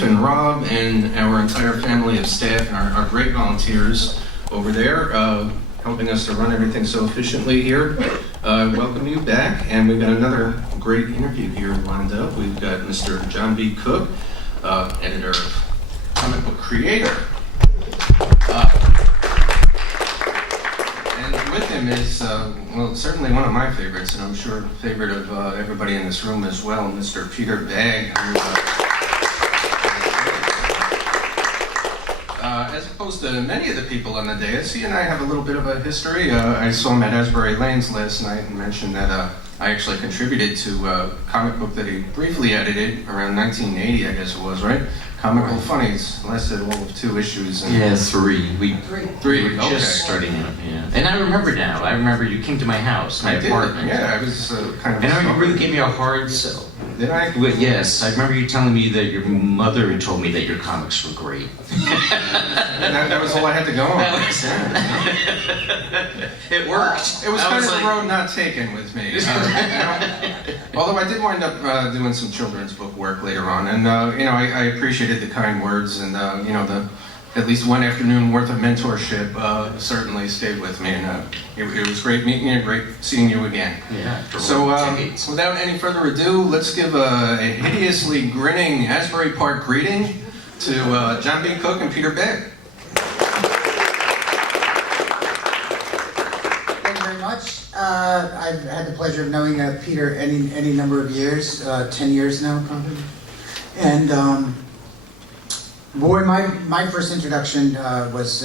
And Rob and our entire family of staff and our great volunteers over there helping us to run everything so efficiently here. Welcome you back, and we've got another great interview here lined up. We've got Mr. Jon B. Cooke, editor of Comic Book Creator. And with him is, well, certainly one of my favorites, and I'm sure a favorite of everybody in this room as well, Mr. Peter Bagge, who, as opposed to many of the people on the dais, he and I have a little bit of a history. I saw him at Asbury Lanes last night and mentioned that I actually contributed to a comic book that he briefly edited around 1980, I guess it was, right? Comical Funnies, lasted all of 2 issues. And yeah, 3. We were just okay. starting out, yeah. And I remember now, I remember you came to my house, my apartment. Yeah, I was kind of... And I remember you gave me a hard sell. Did I? Yes, I remember you telling me that your mother had told me that your comics were great. that was all I had to go on. It worked. It was kind of a road not taken with me. Although I did wind up doing some children's book work later on, and I appreciated the kind words, and the at least one afternoon worth of mentorship certainly stayed with me, and it was great meeting you, great seeing you again. Yeah. So without any further ado, let's give a hideously grinning Asbury Park greeting to Jon B. Cooke and Peter Bagge. Thank you very much. I've had the pleasure of knowing Peter any number of years, 10 years now probably. And boy, my first introduction was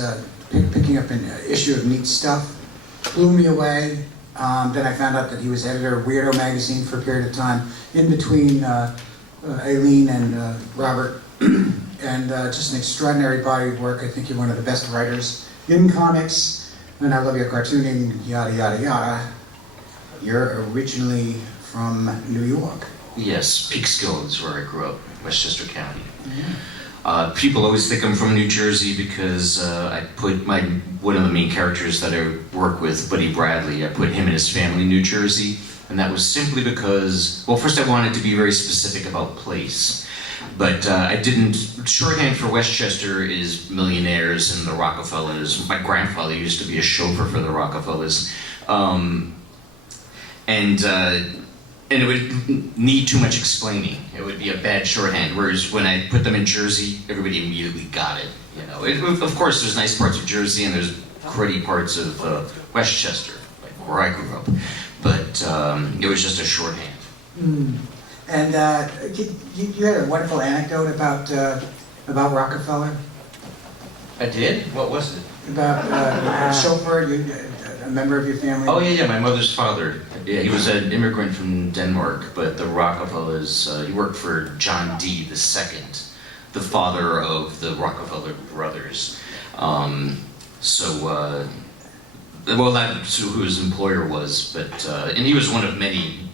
picking up an issue of Neat Stuff. Blew me away. Then I found out that he was editor of Weirdo magazine for a period of time, in between Aileen and Robert. And just an extraordinary body of work. I think you're one of the best writers in comics, and I love your cartooning, yada, yada, yada. You're originally from New York. Yes, Peekskill is where I grew up, Westchester County. Yeah. People always think I'm from New Jersey because I put one of the main characters that I work with, Buddy Bradley, I put him and his family in New Jersey, and that was simply because, well, first I wanted to be very specific about place, but I didn't. Shorthand for Westchester is millionaires and the Rockefellers. My grandfather used to be a chauffeur for the Rockefellers, and it would need too much explaining. It would be a bad shorthand. Whereas when I put them in Jersey, everybody immediately got it. Of course, there's nice parts of Jersey and there's cruddy parts of Westchester, like where I grew up. But it was just a shorthand. And you had a wonderful anecdote about Rockefeller. I did? What was it? About a chauffeur, a member of your family. Oh yeah, my mother's father. Yeah, he was an immigrant from Denmark, but the Rockefellers, he worked for Jon D, the second, the father of the Rockefeller brothers. Well, that's who his employer was, but, and he was one of many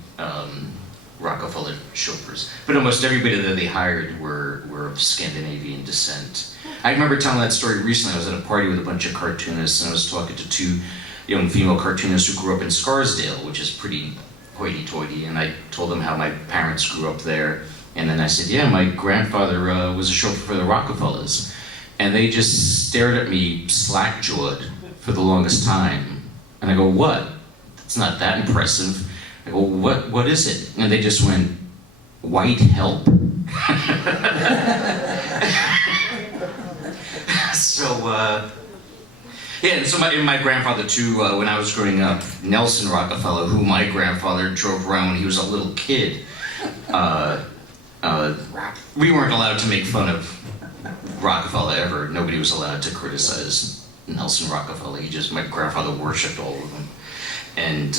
Rockefeller chauffeurs. But almost everybody that they hired were of Scandinavian descent. I remember telling that story recently. I was at a party with a bunch of cartoonists, and I was talking to 2 young female cartoonists who grew up in Scarsdale, which is pretty hoity-toity, and I told them how my parents grew up there. And then I said, yeah, my grandfather was a chauffeur for the Rockefellers. And they just stared at me slack-jawed for the longest time. And I go, what? It's not that impressive. I go, what is it? And they just went, white help? Yeah, and so my grandfather too, when I was growing up, Nelson Rockefeller, who my grandfather drove around when he was a little kid, we weren't allowed to make fun of Rockefeller ever. Nobody was allowed to criticize Nelson Rockefeller. My grandfather worshipped all of them. And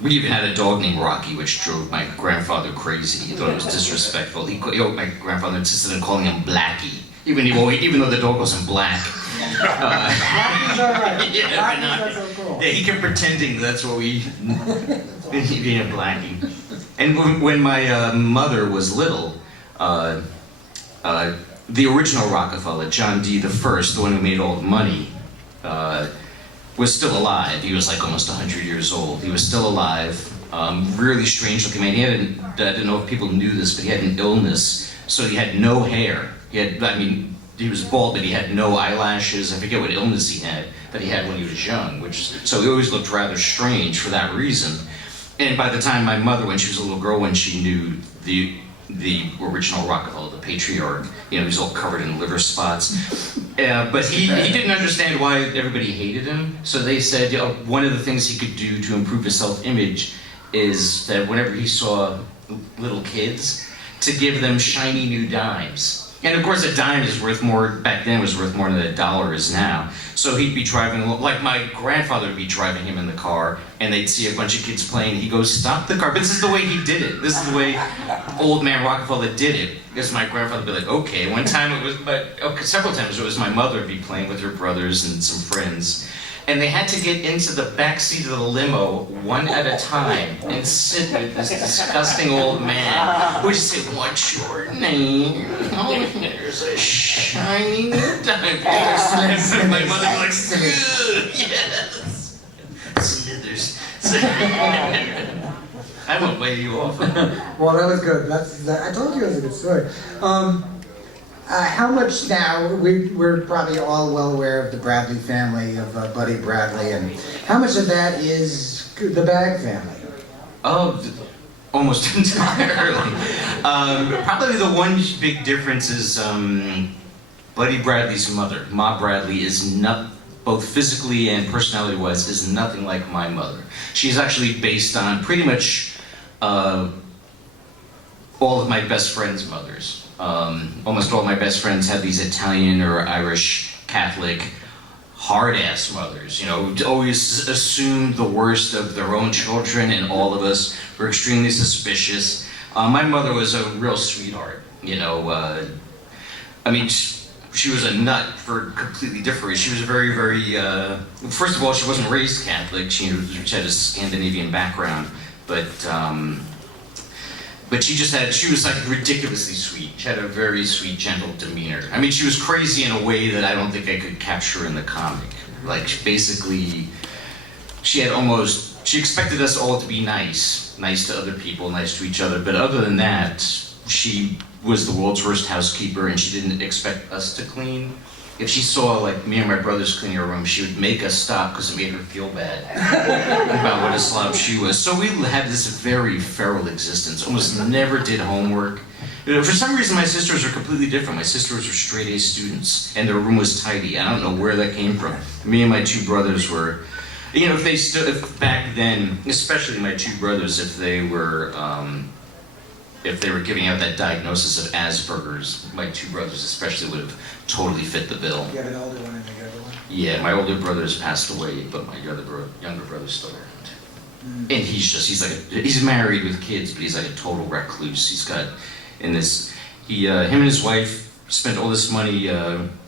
we even had a dog named Rocky, which drove my grandfather crazy. He thought it was disrespectful. My grandfather insisted on calling him Blackie, even though the dog wasn't black. Blackie's all right. Yeah, Blackie's so cool. Yeah, he kept pretending that's what being a Blackie. And when my mother was little, the original Rockefeller, Jon D, the first, the one who made all the money, was still alive. He was like almost 100 years old. He was still alive. Really strange looking man. He had I don't know if people knew this, but he had an illness So he had no hair. He was bald, but he had no eyelashes. I forget what illness he had that he had when he was young, so he always looked rather strange for that reason. And by the time my mother, when she was a little girl, when she knew the original Rockefeller, the patriarch, he was all covered in liver spots. But he didn't understand why everybody hated him. So they said, one of the things he could do to improve his self-image is that whenever he saw little kids, to give them shiny new dimes. And of course, a dime is worth more, back then was worth more than $1 is now. So he'd be driving, like my grandfather would be driving him in the car, and they'd see a bunch of kids playing. He goes, "Stop the car." But this is the way he did it. This is the way old man Rockefeller did it. Because my grandfather would be like, okay. One time several times it was my mother would be playing with her brothers and some friends. And they had to get into the back seat of the limo one at a time and sit with this disgusting old man who would just say, "What's your name?" "Oh, here's a shiny new diamond." And my mother would be like, "Yes, Slithers." I won't weigh you off. Well, that was good. I told you it was a good story. How much now, we're probably all well aware of the Bradley family, of Buddy Bradley, and how much of that is the Bagge family? Oh, almost entirely. Probably the one big difference is Buddy Bradley's mother, Ma Bradley, is not, both physically and personality-wise, is nothing like my mother. She's actually based on pretty much all of my best friends' mothers. Almost all my best friends had these Italian or Irish Catholic hard-ass mothers, who always assumed the worst of their own children, and all of us were extremely suspicious. My mother was a real sweetheart, she was a nut for completely different reasons. She was very, very, first of all, she wasn't raised Catholic. She had a Scandinavian background, but she was like ridiculously sweet. She had a very sweet, gentle demeanor. She was crazy in a way that I don't think I could capture in the comic. Like, basically, she expected us all to be nice to other people, nice to each other, but other than that, she was the world's worst housekeeper, and she didn't expect us to clean. If she saw, like, me and my brothers cleaning her room, she would make us stop because it made her feel bad about what a slob she was. So we had this very feral existence, almost never did homework. For some reason, my sisters are completely different. My sisters were straight-A students, and their room was tidy. I don't know where that came from. Me and my two brothers were, if back then, especially my two brothers, if they were giving out that diagnosis of Asperger's, my two brothers especially would have totally fit the bill. You have an older one and a younger one? Yeah, my older brother's passed away, but my younger brother's still around. And he's married with kids, but he's like a total recluse. Him and his wife spent all this money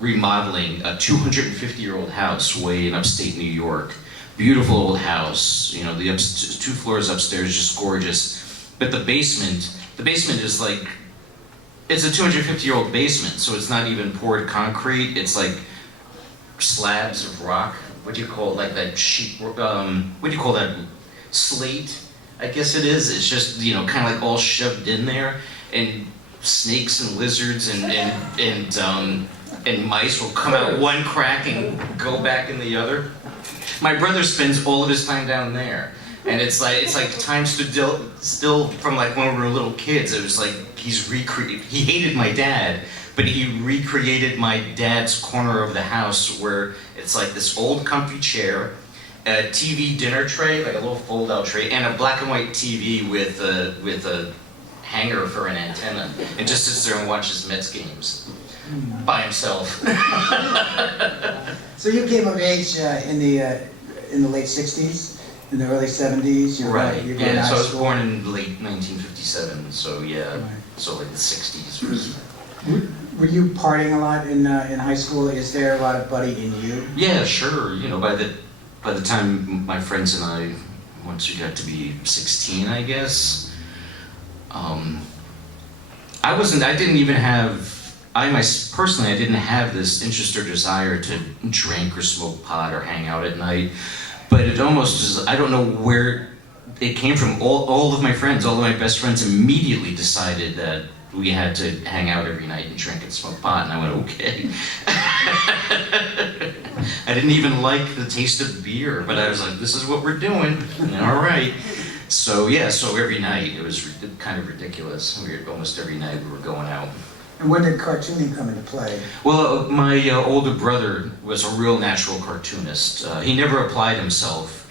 remodeling a 250-year-old house way in upstate New York. Beautiful old house, the 2 floors upstairs, just gorgeous. But the basement is like, it's a 250-year-old basement, so it's not even poured concrete. It's like slabs of rock. What do you call it? Like that sheet? What do you call that? Slate? I guess it is. It's just kind of like all shoved in there, and snakes and lizards and mice will come out one crack and go back in the other. My brother spends all of his time down there. And it's like time stood still from like when we were little kids. It was like he hated my dad, but he recreated my dad's corner of the house where it's like this old comfy chair, a TV dinner tray, like a little fold-out tray, and a black and white TV with a hanger for an antenna, and just sits there and watches Mets games by himself. So you came of age in the late 60s? In the early 70s? Right, yeah, so I was school. born in late 1957, so yeah, right. So like the 60s. Were you partying a lot in high school? Is there a lot of Buddy in you? Yeah, sure. By the time my friends and I, once we got to be 16, I guess, personally, I didn't have this interest or desire to drink or smoke pot or hang out at night. But it almost is, I don't know where it came from. All of my friends, all of my best friends immediately decided that we had to hang out every night and drink and smoke pot, and I went, okay. I didn't even like the taste of beer, but I was like, this is what we're doing, all right. So yeah, so every night, it was kind of ridiculous. Almost every night we were going out. And when did cartooning come into play? Well, my older brother was a real natural cartoonist. He never applied himself.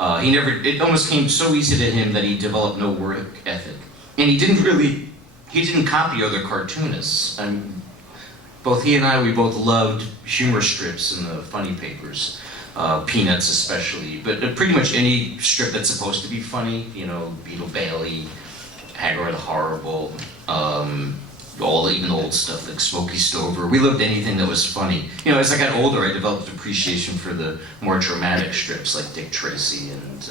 It almost came so easy to him that he developed no work ethic. And he didn't copy other cartoonists. Both he and I, we both loved humor strips and the funny papers. Peanuts especially, but pretty much any strip that's supposed to be funny, you know, Beetle Bailey, Hagar the Horrible, even old stuff like Smokey Stover. We loved anything that was funny. You know, as I got older, I developed appreciation for the more dramatic strips like Dick Tracy and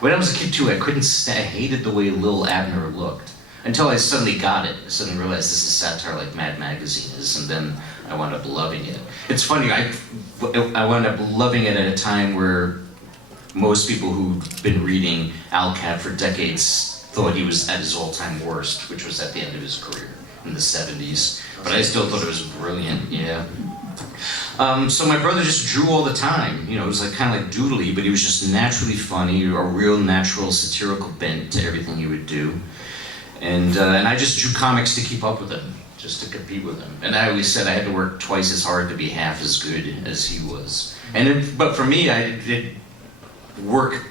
when I was a kid too, I hated the way Lil Abner looked. Until I suddenly got it. I suddenly realized this is satire like Mad Magazine is, and then I wound up loving it. It's funny, I wound up loving it at a time where most people who'd been reading Al Capp for decades thought he was at his all-time worst, which was at the end of his career in the 70s. But I still thought it was brilliant, yeah. So my brother just drew all the time. You know, it was like kind of like doodly, but he was just naturally funny, a real natural satirical bent to everything he would do. And I just drew comics to keep up with him, just to compete with him. And I always said I had to work twice as hard to be half as good as he was. But for me, work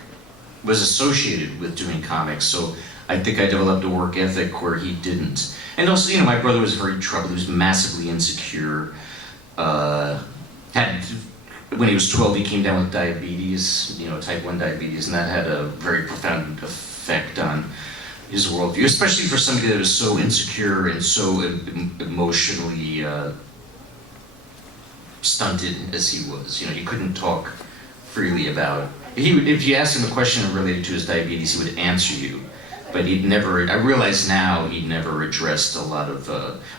was associated with doing comics, so I think I developed a work ethic where he didn't. And also, you know, my brother was very troubled. He was massively insecure. When he was 12, he came down with diabetes, you know, type 1 diabetes, and that had a very profound effect on his worldview, especially for somebody that was so insecure and so emotionally stunted as he was. You know, he couldn't talk freely about it. If you asked him a question related to his diabetes, he would answer you, but he'd never, I realize now, he never addressed a lot of,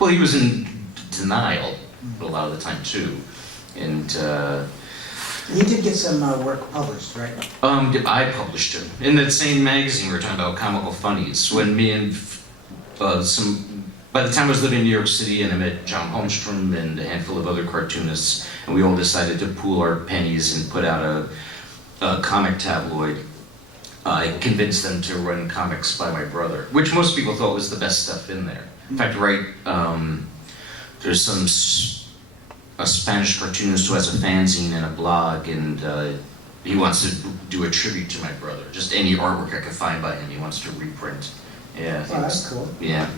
well, he was in denial a lot of the time too, and He did get some work published, right? I published him in that same magazine we were talking about, Comical Funnies. When me and by the time I was living in New York City, and I met John Holmstrom and a handful of other cartoonists, and we all decided to pool our pennies and put out a comic tabloid. I convinced them to run comics by my brother, which most people thought was the best stuff in there. In fact, there's a Spanish cartoonist who has a fanzine and a blog, and he wants to do a tribute to my brother. Just any artwork I could find by him, he wants to reprint. Yeah. Oh, that's cool. Yeah.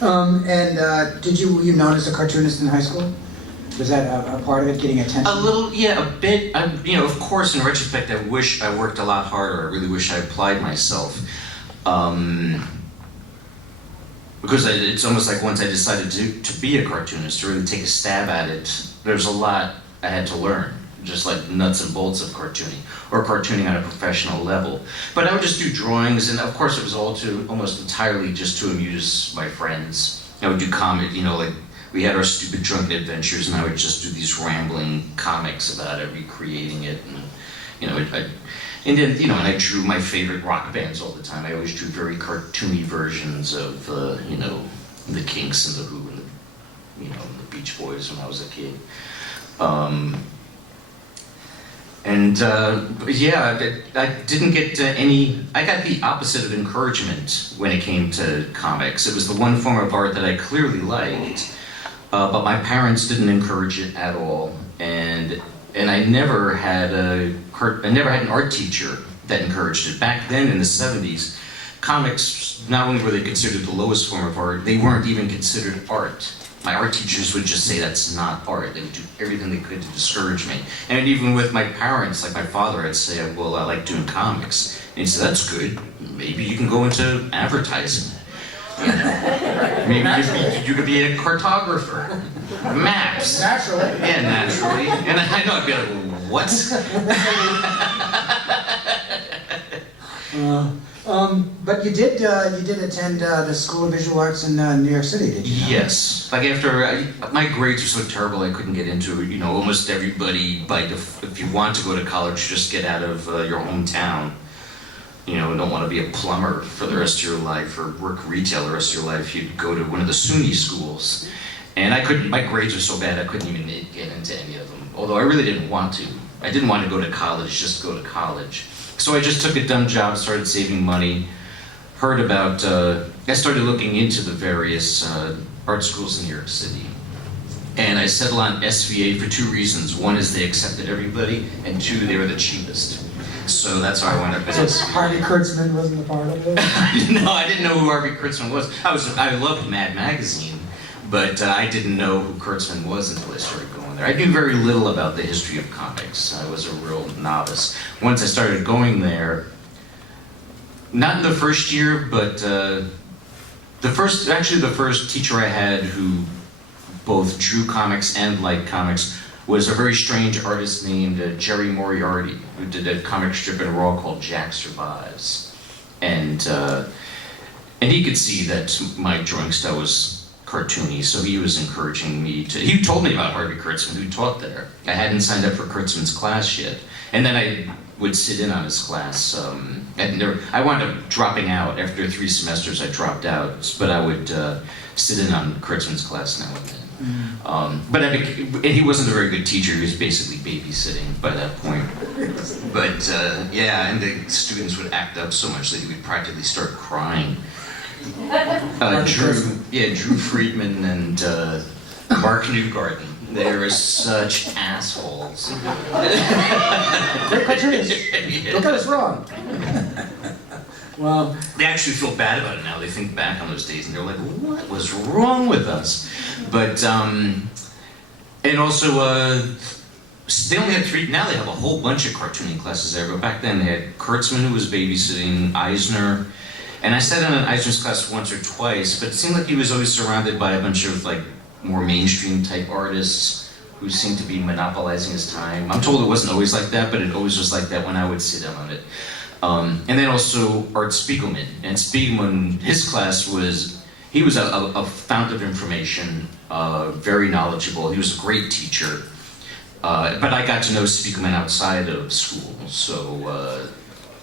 And did you known as a cartoonist in high school? Was that a part of it, getting attention? A little, yeah, a bit. You know, of course, in retrospect, I wish I worked a lot harder. I really wish I applied myself. Because it's almost like once I decided to be a cartoonist, to really take a stab at it, there's a lot I had to learn, just like nuts and bolts of cartooning, or cartooning on a professional level. But I would just do drawings, and of course it was almost entirely just to amuse my friends. I would do comic, you know, like we had our stupid drunken adventures, and I would just do these rambling comics about it, recreating it, and you know, and then, you know, and I drew my favorite rock bands all the time. I always drew very cartoony versions of, you know, the Kinks and the Who and the, you know, the Beach Boys when I was a kid. Yeah, I didn't get I got the opposite of encouragement when it came to comics. It was the one form of art that I clearly liked, but my parents didn't encourage it at all. And I never had an art teacher that encouraged it. Back then in the 70s, comics, not only were they considered the lowest form of art, they weren't even considered art. My art teachers would just say that's not art. They would do everything they could to discourage me. And even with my parents, like my father, I'd say, well, I like doing comics. And he'd say, that's good. Maybe you can go into advertising. You know, maybe you could be a cartographer. Maps. Naturally. Yeah, naturally. And I know I'd be like, what? But you did attend the School of Visual Arts in New York City, did you? Yes. Like my grades were so terrible I couldn't get into it. You know, almost everybody, if you want to go to college, just get out of your hometown. don't want to be a plumber for the rest of your life or work retail the rest of your life, you'd go to one of the SUNY schools. And my grades were so bad I couldn't even get into any of them, although I really didn't want to. I didn't want to go to college, just go to college. So I just took a dumb job, started saving money, I started looking into the various art schools in New York City. And I settled on SVA for 2 reasons. One is they accepted everybody, and 2, they were the cheapest. So that's how I wound up at So SVA. Harvey Kurtzman wasn't a part of it? No, I didn't know who Harvey Kurtzman was. I loved Mad Magazine, but I didn't know who Kurtzman was until I started going there. I knew very little about the history of comics. I was a real novice. Once I started going there, not in the first year, but the first teacher I had who both drew comics and liked comics was a very strange artist named Jerry Moriarty, who did a comic strip in Raw called Jack Survives. And he could see that my drawing style was cartoony, so he was encouraging me to... He told me about Harvey Kurtzman, who taught there. I hadn't signed up for Kurtzman's class yet. And then I would sit in on his class. I wound up dropping out. After 3 semesters, I dropped out, but I would sit in on Kurtzman's class now and then. And he wasn't a very good teacher. He was basically babysitting by that point. But yeah, and the students would act up so much that he would practically start crying. Drew Friedman and Mark Newgarden. They were such assholes. Great cartoonist. Don't get us wrong. Well, they actually feel bad about it now. They think back on those days and they're like, what was wrong with us? But, and also, they only had 3, now they have a whole bunch of cartooning classes there, but back then they had Kurtzman, who was babysitting, Eisner, and I sat in an Eisner's class once or twice, but it seemed like he was always surrounded by a bunch of more mainstream type artists who seemed to be monopolizing his time. I'm told it wasn't always like that, but it always was like that when I would sit in on it. And then also Art Spiegelman. And Spiegelman, his class he was a fount of information, very knowledgeable. He was a great teacher. But I got to know Spiegelman outside of school, so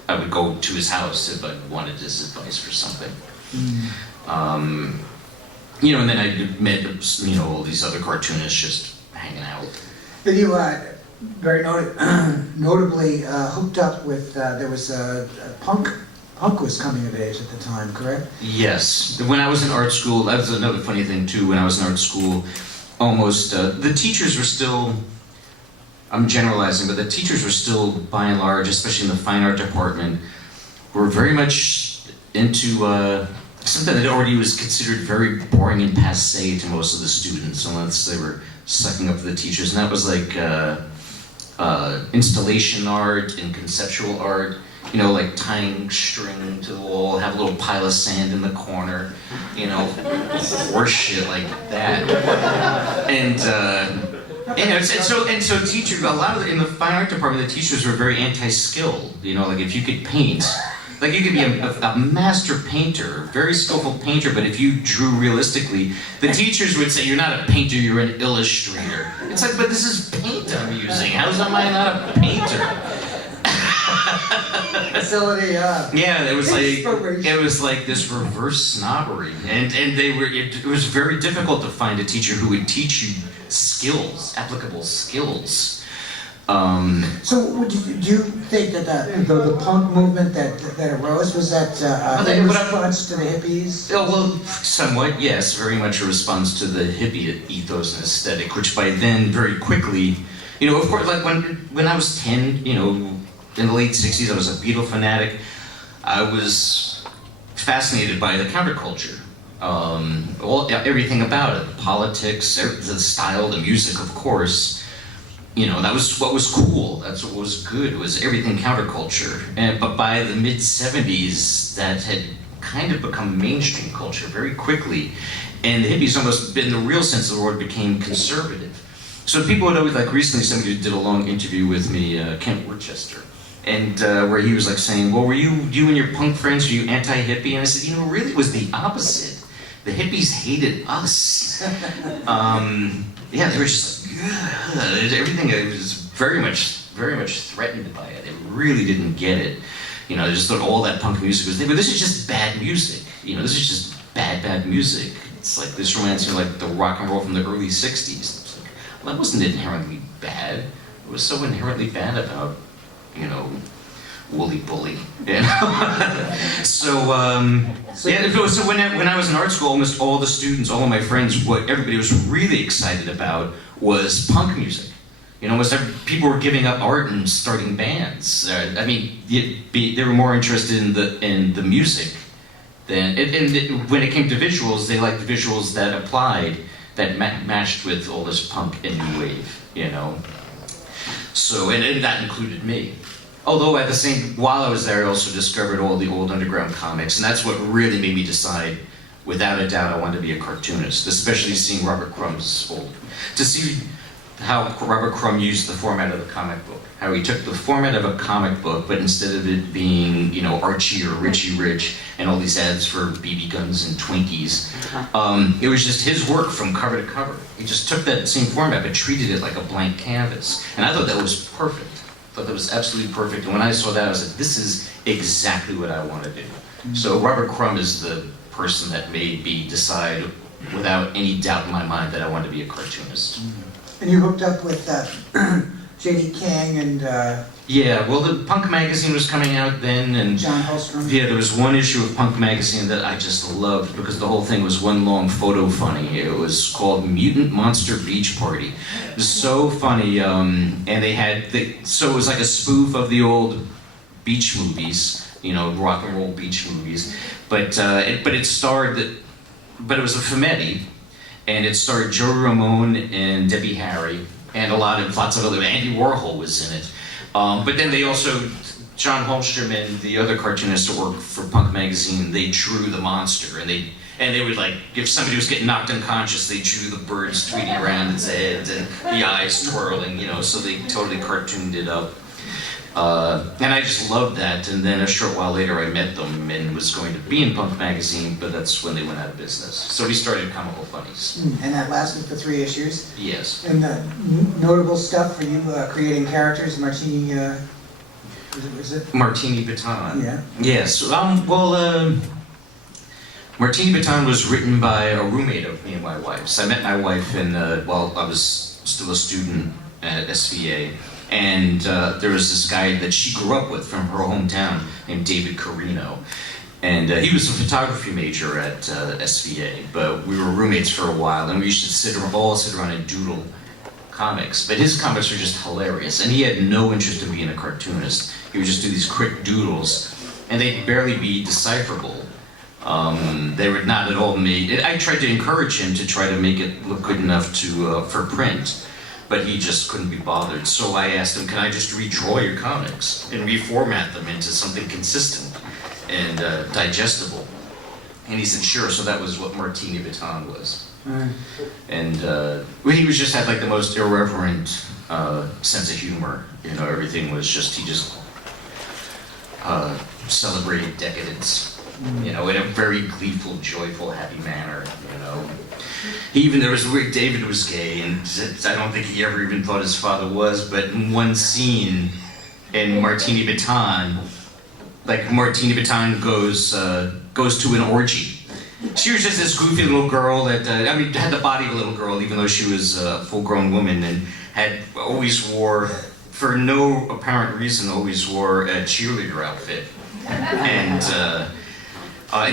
I would go to his house if I wanted his advice for something. And then I met, all these other cartoonists just hanging out. But you very notably hooked up with, there was Punk was coming of age at the time, correct? Yes. When I was in art school, that was another funny thing too, when I was in art school, almost, the teachers were still, I'm generalizing, but the teachers were still, by and large, especially in the fine art department, were very much into something that already was considered very boring and passé to most of the students, unless they were sucking up to the teachers, and that was installation art and conceptual art, like tying string to the wall, have a little pile of sand in the corner, horse shit like that. And so teachers, a lot of in the fine art department, the teachers were very anti-skilled. Like if you could paint, like you could be a master painter, very skillful painter, but if you drew realistically, the teachers would say, you're not a painter, you're an illustrator. It's like, but this is paint I'm using. How am I not a painter? Facility, yeah, it was like this reverse snobbery, and it was very difficult to find a teacher who would teach you skills, applicable skills. So do you think that the punk movement that arose, was that a response to the hippies? Oh, well, somewhat, yes, very much a response to the hippie ethos and aesthetic, which by then very quickly, of course, like when I was 10, in the late 60s, I was a Beatle fanatic. I was fascinated by the counterculture. Everything about it, the politics, the style, the music, of course. That was what was cool. That's what was good. Was everything counterculture. But by the mid '70s, that had kind of become mainstream culture very quickly, and the hippies almost, in the real sense of the word, became conservative. So people would always, like recently, somebody did a long interview with me, Kent Worcester, and where he was saying, well, were you and your punk friends, were you anti-hippie? And I said, really, it was the opposite. The hippies hated us. Yeah, they were just everything was very much threatened by it. They really didn't get it. You know, I just thought all that punk music was there, but this is just bad music. You know, this is just bad music. It's like, this reminds me of like the rock and roll from the early 60s. It's like, well, that wasn't inherently bad. It was so inherently bad about, you know, Wooly Bully. You know? So when I was in art school, almost all the students, all of my friends, what everybody was really excited about was punk music. You know, almost people were giving up art and starting bands. I mean, they were more interested in the music than. When it came to visuals, they liked the visuals that applied, that matched with all this punk and new wave. You know, so and that included me. Although while I was there, I also discovered all the old underground comics, and that's what really made me decide, without a doubt, I wanted to be a cartoonist, especially seeing Robert Crumb's to see how Robert Crumb used the format of the comic book. How he took the format of a comic book, but instead of it being, you know, Archie or Richie Rich and all these ads for BB guns and Twinkies, it was just his work from cover to cover. He just took that same format, but treated it like a blank canvas. And I thought that was perfect. I thought that was absolutely perfect. And when I saw that, I was like, this is exactly what I want to do. So Robert Crumb is the person that made me decide, without any doubt in my mind, that I wanted to be a cartoonist. And you hooked up with J.D. King and Yeah, well, the Punk magazine was coming out then, and John Hellstrom. yeah, there was one issue of Punk magazine that I just loved because the whole thing was one long photo funny. It was called Mutant Monster Beach Party. It was so funny, and they had so it was like a spoof of the old beach movies, you know, rock and roll beach movies, but it starred but it was a Fumetti, and it starred Joe Ramone and Debbie Harry, and lots of other. Andy Warhol was in it. But then they also, John Holmstrom and the other cartoonists that worked for Punk magazine, they drew the monster, and they would, like, if somebody was getting knocked unconscious, they drew the birds tweeting around its head and the eyes twirling, you know, so they totally cartooned it up. And I just loved that, and then a short while later I met them and was going to be in Punk magazine, but that's when they went out of business. So we started Comical Funnies. And that lasted for 3 issues. Yes. And notable stuff for you, creating characters, Martini, is it? Martini Baton. Yeah. Yes. Martini Baton was written by a roommate of me and my wife. So I met my wife while I was still a student at SVA. And there was this guy that she grew up with from her hometown named David Carino. And he was a photography major at SVA, but we were roommates for a while, and we used to all sit around and doodle comics. But his comics were just hilarious, and he had no interest in being a cartoonist. He would just do these quick doodles, and they'd barely be decipherable. They were not at all made. I tried to encourage him to try to make it look good enough for print. But he just couldn't be bothered. So I asked him, can I just redraw your comics and reformat them into something consistent and digestible? And he said, sure. So that was what Martini Baton was. Right. And he just had like the most irreverent sense of humor. You know, everything was he just celebrated decadence. You know, in a very gleeful, joyful, happy manner, you know. There was where David was gay, and I don't think he ever even thought his father was, but in one scene in Martini Baton, like Martini Baton goes to an orgy. She was just this goofy little girl that, had the body of a little girl, even though she was a full-grown woman, and always wore, for no apparent reason, a cheerleader outfit. And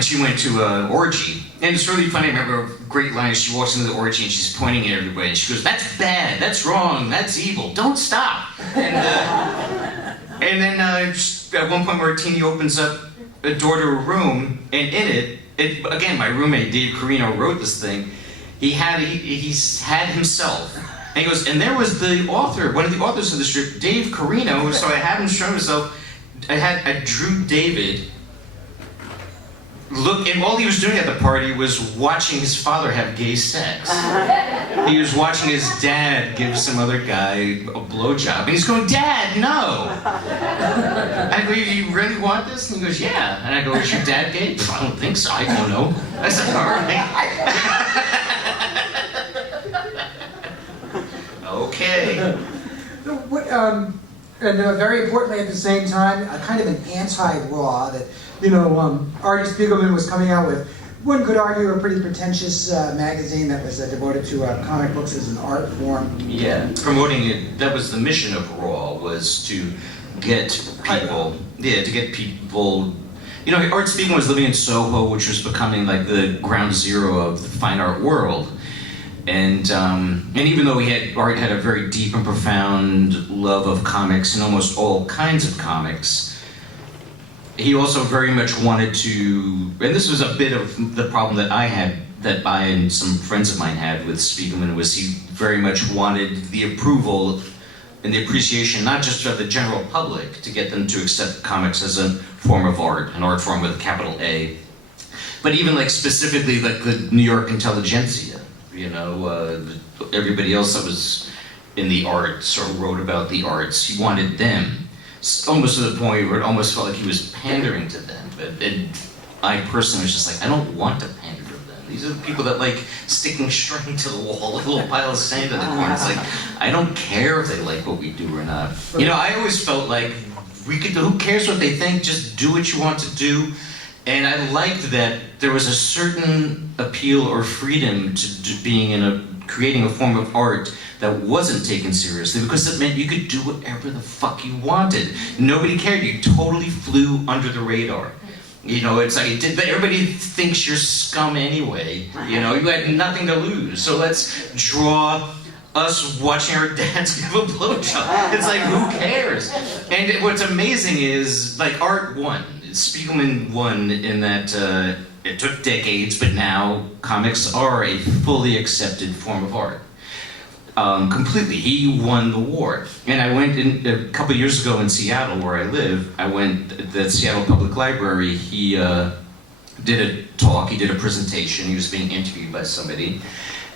she went to an orgy. And it's really funny, I remember a great line, she walks into the orgy and she's pointing at everybody and she goes, that's bad, that's wrong, that's evil, don't stop. And then at one point Martini opens up a door to a room, and in it, again, my roommate Dave Carino wrote this thing, he's had himself. And he goes, and there was the author, one of the authors of the strip, Dave Carino, so I had him show himself, I drew David, and all he was doing at the party was watching his father have gay sex. He was watching his dad give some other guy a blowjob, and he's going, Dad, no! I go, you really want this? And he goes, yeah. And I go, is your dad gay? I don't think so, I don't know. I said, all right. Okay. So what, And very importantly at the same time, a kind of an anti-raw that, Artie Spiegelman was coming out with. One could argue a pretty pretentious magazine that was devoted to comic books as an art form. Yeah, promoting it, that was the mission of Raw, was to get people, Art Spiegelman was living in Soho, which was becoming like the ground zero of the fine art world. And even though Art had a very deep and profound love of comics and almost all kinds of comics, he also very much wanted to, and this was a bit of the problem that I had, that I and some friends of mine had with Spiegelman, was he very much wanted the approval and the appreciation, not just of the general public, to get them to accept comics as a form of art, an art form with a capital A, but even like specifically like the New York intelligentsia, everybody else that was in the arts or wrote about the arts, he wanted them. Almost to the point where it almost felt like he was pandering to them. And I personally was just like, I don't want to pander to them. These are the people that like sticking string to the wall, like a little pile of sand in the corner. It's like, I don't care if they like what we do or not. I always felt like who cares what they think, just do what you want to do. And I liked that there was a certain appeal or freedom to being creating a form of art that wasn't taken seriously, because it meant you could do whatever the fuck you wanted. Nobody cared. You totally flew under the radar. It's like everybody thinks you're scum anyway. You had nothing to lose. So let's draw us watching our dads give a blowjob. It's like, who cares? And what's amazing is, like, art won. Spiegelman won in that it took decades, but now comics are a fully accepted form of art. Completely. He won the war. And I went a couple years ago in Seattle, where I live, I went to the Seattle Public Library. He did a talk, he did a presentation, he was being interviewed by somebody.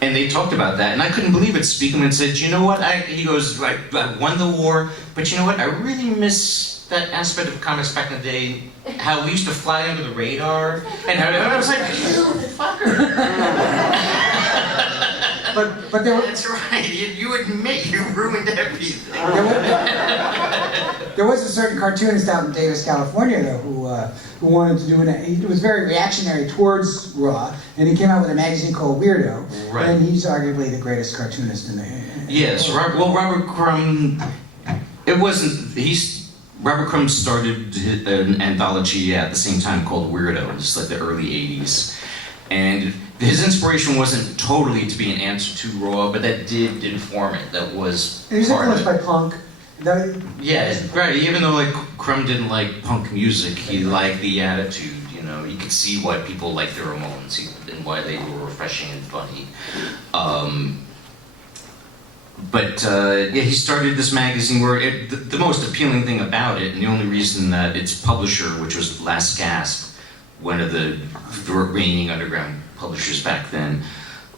And they talked about that, and I couldn't believe it. Spiegelman said, you know what, he goes, I won the war, but you know what, I really miss that aspect of comics back in the day, how we used to fly under the radar, and I was like, you fucker. But there was, That's right. You admit you ruined everything. there was a certain cartoonist out in Davis, California, though, who wanted to do he was very reactionary towards Raw, and he came out with a magazine called Weirdo, Right. and he's arguably the greatest cartoonist in the. Yes, Robert Crumb. Robert Crumb started an anthology at the same time called Weirdo, just like the early '80s, and his inspiration wasn't totally to be an answer to Raw, but that did inform it. That was He was part of influenced it. by punk. Yeah, right. Even though like Crumb didn't like punk music, he liked the attitude. You could see why people liked the Ramones and why they were refreshing and funny. He started this magazine where the most appealing thing about it, and the only reason that its publisher, which was Last Gasp, one of the reigning underground publishers back then,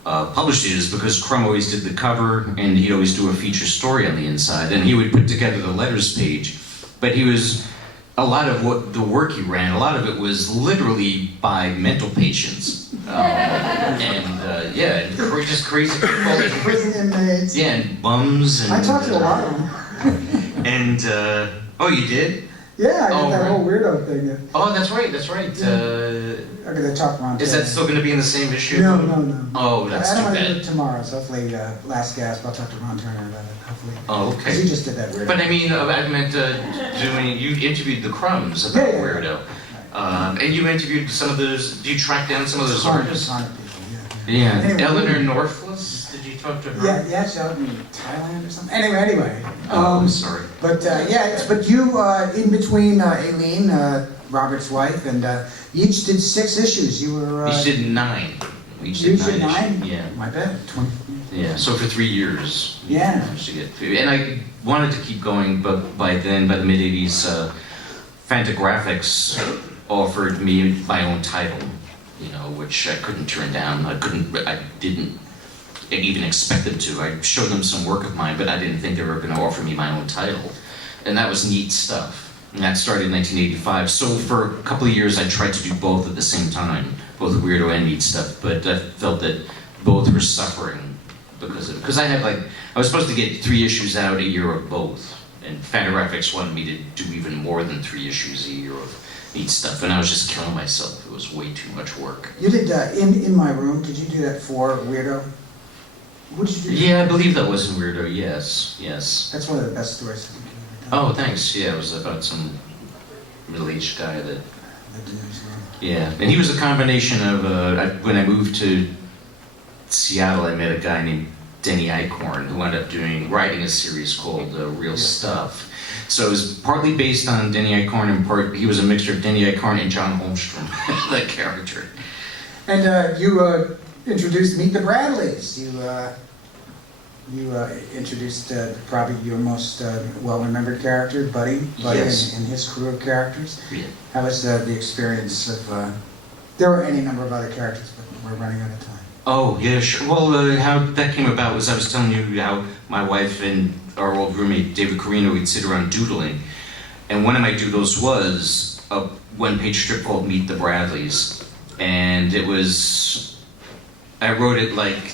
published it, is because Crumb always did the cover, and he'd always do a feature story on the inside, and he would put together the letters page. But a lot of what the work he ran, a lot of it was literally by mental patients. Just crazy people. Prison inmates. Yeah, and bums. And, I talked to a lot of them. And, oh, you did? Yeah, I Oh, did that right. whole weirdo thing. Yeah. Oh, that's right. Okay, they talked around. Is that still going to be in the same issue? No. Oh, that's I too don't want to do bad. it tomorrow, so hopefully Last Gasp, I'll talk to Ron Turner about it, hopefully. Oh, Because okay. he just did that weirdo. But I mean, I meant you interviewed the Crumbs about Yeah. Weirdo. And you interviewed some of those, do you track down some of those artists? Ton of people, Yeah. Anyway, Eleanor Norflus, did you talk to her? Yeah, she's out in Thailand or something. Anyway. Oh, I'm sorry. But but you, in between Aileen, Robert's wife, and you each did 6 issues. You were... Each did 9. Each You did did 9 9? issues. Yeah. My bad, 20. Yeah, so for 3 years. Yeah. Managed to get through. And I wanted to keep going, but by the mid-'80s, Fantagraphics offered me my own title, which I couldn't turn down. I didn't even expect them to. I showed them some work of mine, but I didn't think they were going to offer me my own title. And that was neat stuff. And that started in 1985. So for a couple of years, I tried to do both at the same time, both Weirdo and neat stuff, but I felt that both were suffering because of it. Because I was supposed to get 3 issues out a year of both. And Fantagraphics wanted me to do even more than 3 issues a year of neat stuff, and I was just killing myself. It was way too much work. You did, in My Room, did you do that for Weirdo? What did you do? Yeah, I believe that was in Weirdo, yes, yes. That's one of the best stories I think you've ever done. Oh, thanks, yeah, it was about some middle-aged guy that, The news, yeah. And he was a combination of, when I moved to Seattle, I met a guy named Denny Eichhorn, who wound up writing a series called Real Stuff. So it was partly based on Denny Eichhorn, and he was a mixture of Denny Eichhorn and John Holmstrom, that character. And you introduced Meet the Bradleys. You introduced probably your most well-remembered character, Buddy Yes. and his crew of characters. Yeah. How was the experience of, there were any number of other characters, but we're running out of time. Oh, yeah, sure. Well, how that came about was I was telling you how my wife and our old roommate, David Carino, we'd sit around doodling. And one of my doodles was a one-page strip called Meet the Bradleys. And it was, I wrote it like,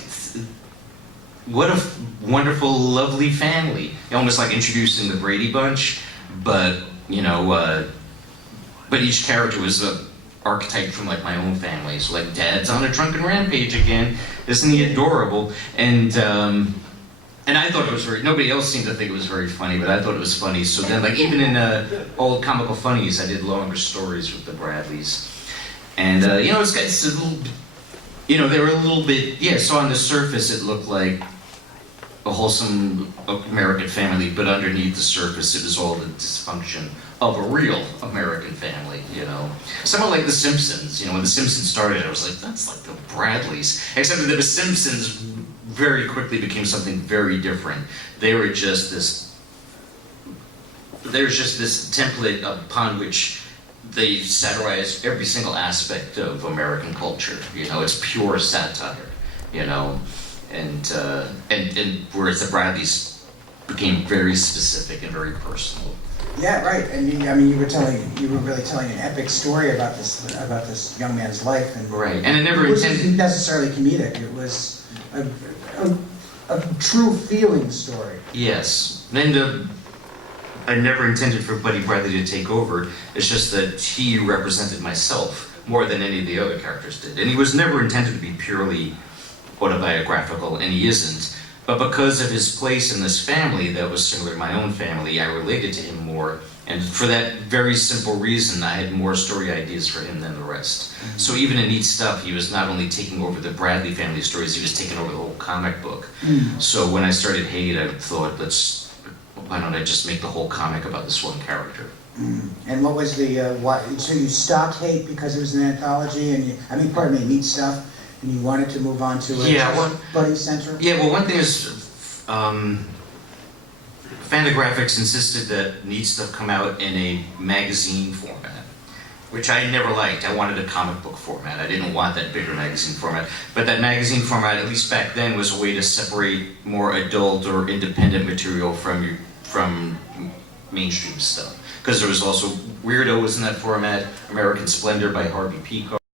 what a wonderful, lovely family. Almost like introducing the Brady Bunch, but, you know, but each character was a archetype from like my own family. So like Dad's on a drunken rampage again. Isn't he adorable? And I thought it was nobody else seemed to think it was very funny, but I thought it was funny. So then like even in old comical funnies, I did longer stories with the Bradleys. And you know, it's a little, you know, they were a little bit, yeah, so on the surface it looked like a wholesome American family, but underneath the surface it was all the dysfunction of a real American family, you know. Somewhat like The Simpsons, you know, when The Simpsons started, I was like, that's like the Bradleys. Except that The Simpsons very quickly became something very different. They were just this, there's just this template upon which they satirize every single aspect of American culture. You know, it's pure satire, you know. And whereas the Bradleys became very specific and very personal. Yeah, right. And you were really telling an epic story about this young man's life, and right. And I never it wasn't intended necessarily comedic. It was a true feeling story. Yes, and I never intended for Buddy Bradley to take over. It's just that he represented myself more than any of the other characters did, and he was never intended to be purely autobiographical, and he isn't. But because of his place in this family that was similar to my own family, I related to him more. And for that very simple reason, I had more story ideas for him than the rest. Mm-hmm. So even in Neat Stuff, he was not only taking over the Bradley family stories, he was taking over the whole comic book. Mm-hmm. So when I started Hate, I thought, why don't I just make the whole comic about this one character? Mm. And what was the, so you stopped Hate because it was an anthology, and Neat Stuff, and you wanted to move on to Buddy Central? Yeah, well, one thing is, Fantagraphics insisted that Neat Stuff come out in a magazine format, which I never liked. I wanted a comic book format. I didn't want that bigger magazine format. But that magazine format, at least back then, was a way to separate more adult or independent material from mainstream stuff. Because there was also Weirdo was in that format, American Splendor by Harvey Peacock.